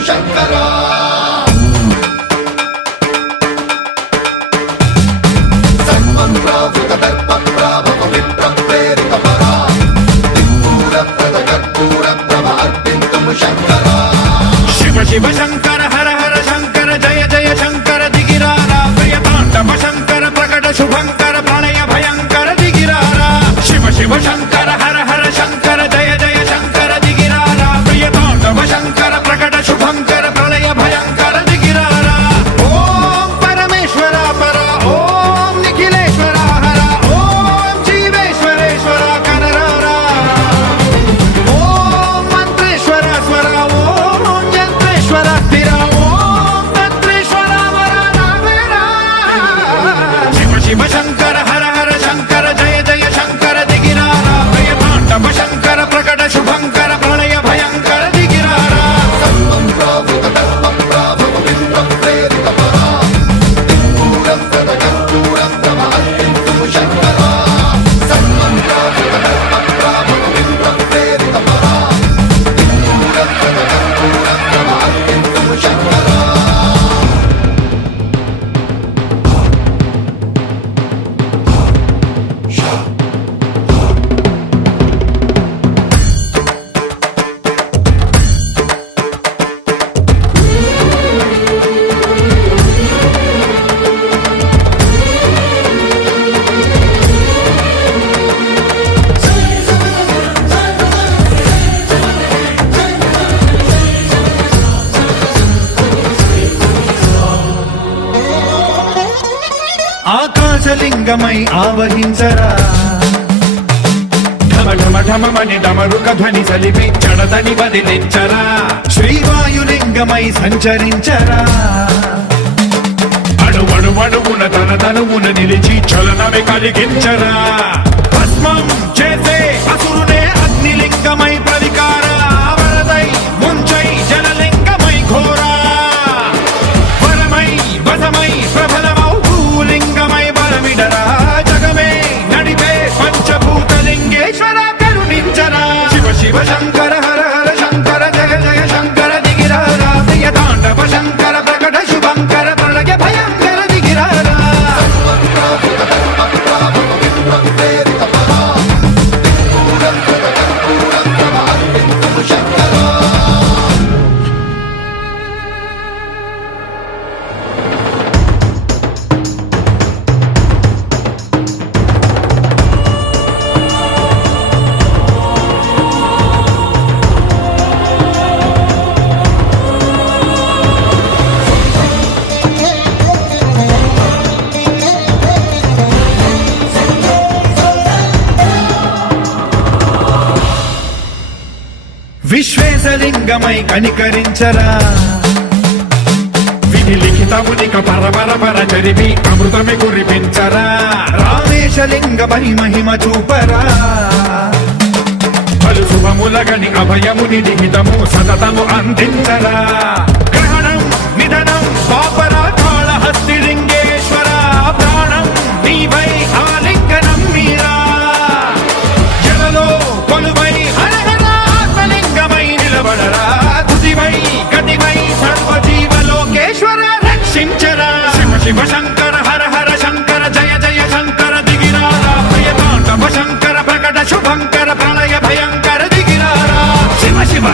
శంకరా సన్మన్రావృత దర్ప ప్రాభవ విప్ర ప్రేరిత పరా దిక్పూర ప్రద కర్పూర ప్రభ అర్పింతుము శంకరా శివ శివ శంకర హర హర శంకర జయ జయ శంకర దిగిరారా ప్రియ తాండవ శంకర ప్రకట శుభంకర ప్రళయ భయంకర దిగిరారా శివ శివ శంకర హర హర శంకర జయ జయ శంకర దిగిరారా ప్రియ తాండవ శంకర ప్రకట శుభంకర ప్రళయ భయంకర దిగిరారా ఓం పరమేశ్వర పర ఓం నిఖిలేశ్వర హర ఓం జీవేశ్వరేశ్వర కనరారా ఓం మంత్రేశ్వర స్వర ఓం యంత్రేశ్వర స్థిర ఓం తంత్రేశ్వర వర నావేరా శివ శివ శంకర హర హర శంకర జయ జయ శంకర దిగిరారా ప్రియ తాండవ శంకర ప్రకట శుభంకర ప్రళయ భయంకర దిగిరారా సన్మన్రావృత దర్ప ప్రాభవ విప్ర ప్రేరిత పరా దిక్పూర ప్రద కర్పూర ప్రభ అర్పింతుము శంకరా సన్మన్రావృత దర్ప ప్రాభవ విప్ర ప్రేరిత పరా దిక్పూర ప్రద కర్పూర ప్రభ అర్పింతుము శంకరా ఆకాశలింగమై ఆవహించరా ఢమ ఢమ ఢమమని డమరుక ధ్వని సలిపి చడదని వదిలించరా శ్రీవాయులింగమై సంచరించరా అణువణువున తన తనువున నిలిచి చలనమే కలిగించరా భస్మం చేసే అసురునే అగ్నిలింగమై ప్రవికార వరదై ముంచై జలలింగమై ఘోరా వరమై వసమై ప్రబలమౌ భూలింగమై బలమిడరా జగమే నడిపే పంచభూతలింగేశ్వర కరుణించరా శివ శివ శంకర హర హర శంకర జయ జయ శంకర దిగిరారా ప్రియ తాండవ శంకర ప్రకట శుభంకర ప్రళయ భయంకర దిగిరారా సన్మన్రావృత దర్ప ప్రాభవ విప్ర ప్రేరిత పరా దిక్పూర ప్రద కర్పూర ప్రభ అర్పింతుము శంకరా విశ్వేశలింగమై కనికరించరా విధి లిఖితమునిక పరపర చరివి అమృతమి కురిపించరా రామేశలింగమై మహిమ చూపరా పలు శుభములగని అభయముని లిఖితము సతతము అందించరా గ్రహణం నిధనం పాపరా కాళహస్తి లింగేశ్వర ప్రాణం నీవై ఆలింగనం మీరా జలలో కొలువై హరహరాత్మలింగమై నిలబడరా తుదివై గతివై సర్వజీవలోకేశ్వర రక్షించరా శివ శివ శంకర హర హర శంకర జయ జయ శంకర దిగిరారా ప్రియ తాండవ శంకర ప్రకట శుభంకర ప్రళయ భయంకర దిగిరారా శివ శివ